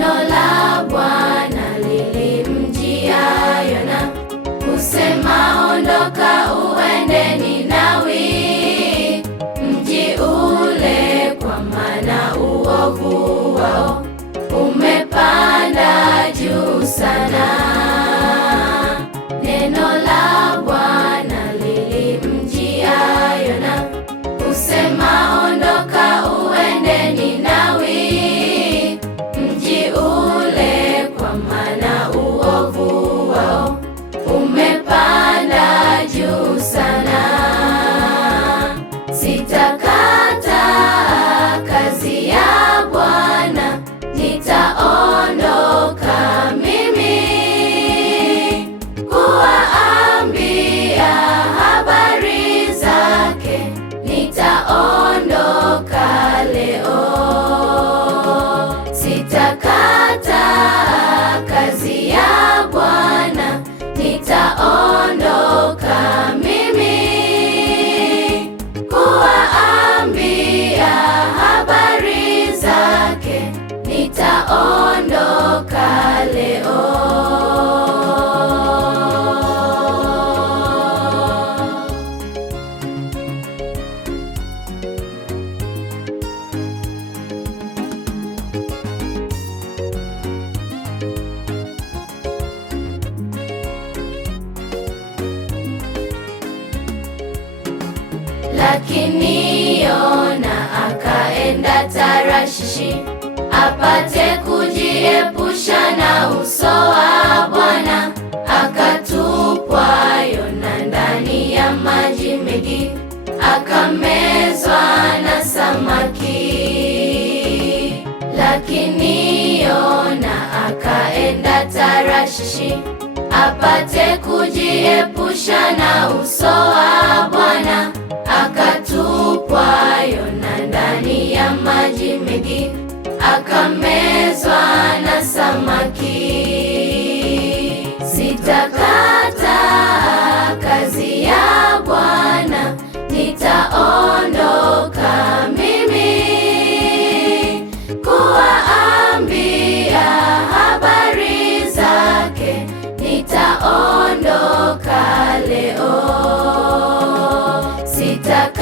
Neno la Bwana lilimjia Yona kusema, ondoka uende Ninawi, mji ule, kwa maana uovu wao umepanda juu sana. Neno la Bwana lilimjia Yona kusema, ondoka uende Ninawi, mji ule, kwa maana uovu wao umepanda juu sana. Sitakata kazi ya Bwana, nitaondoka mimi kuwaambia habari zake, nitaondoka leo. Sitakata kazi ya Bwana, nitaondoka mimi kuwaambia habari zake, nitaondoka leo. Lakini Yona akaenda Tarshishi apate kujiepusha na uso wa Bwana. Akatupwa Yona ndani ya maji mengi, akamezwa na samaki. Lakini Yona akaenda Tarshishi apate kujiepusha na uso wa Bwana. Akatupwa Yona ndani ya maji mengi, akamezwa na samaki. Sitakata kazi ya Bwana, nitaondoka mimi kuwaambia habari zake, nitaondoka leo. Sitakata